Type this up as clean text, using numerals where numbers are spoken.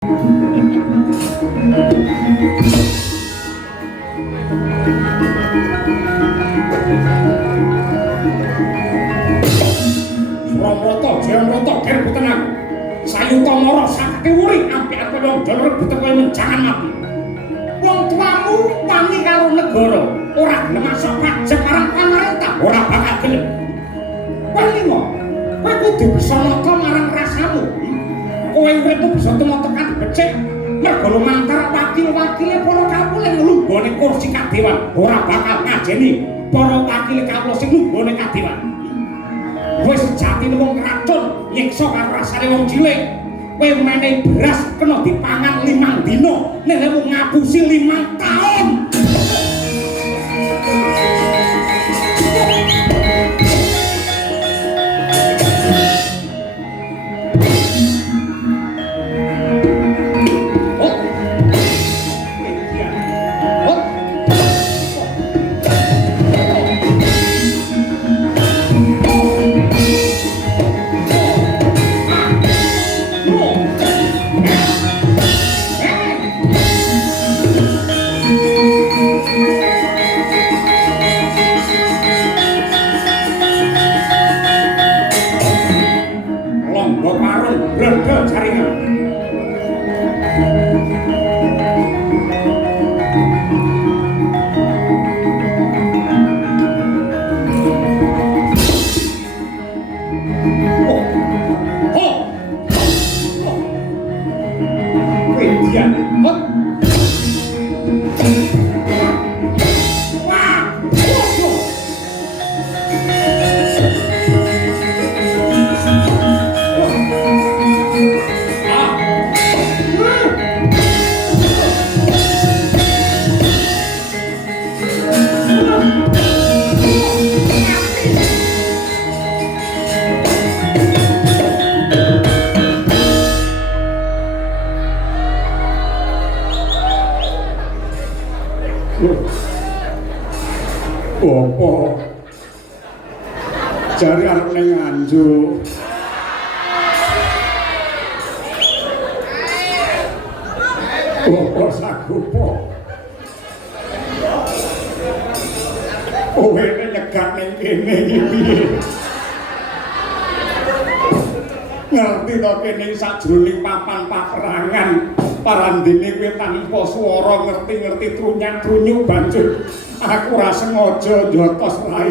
Suramrata, Jayamrata, dirbutan aku. Sayuta mara sakti wuri ampiake wong dol rebut kowe menjangan mati. Wong tuamu wani karo negara, ora gelem masuk pajak marang pamarentah, ora bakal gelem. Walima, kowe kudu bisa nata marang rasamu. Kowe uripmu bisa temotekan becik, mergo lumantar wakil-wakile para kawula sing lunggone kursi kadewan, ora bakal ngajeni para wakil kawula sing lunggone kadewan. Wis jatine wong racun nyiksa karo rasane wong cilik. Kowe menehi beras kena dipangan 5 dina, nek mung ngapusi 5 taun. Apa? Jare arep ning Nganjuk. Apa sagupo? Kowe nyegat ning kene iki piye? Ngerti to kene sajroning papan paperangan parandene kowe tanpa swara ngerti-ngerti trunyak-trunyuk banjur aku ora sengaja njotos rai.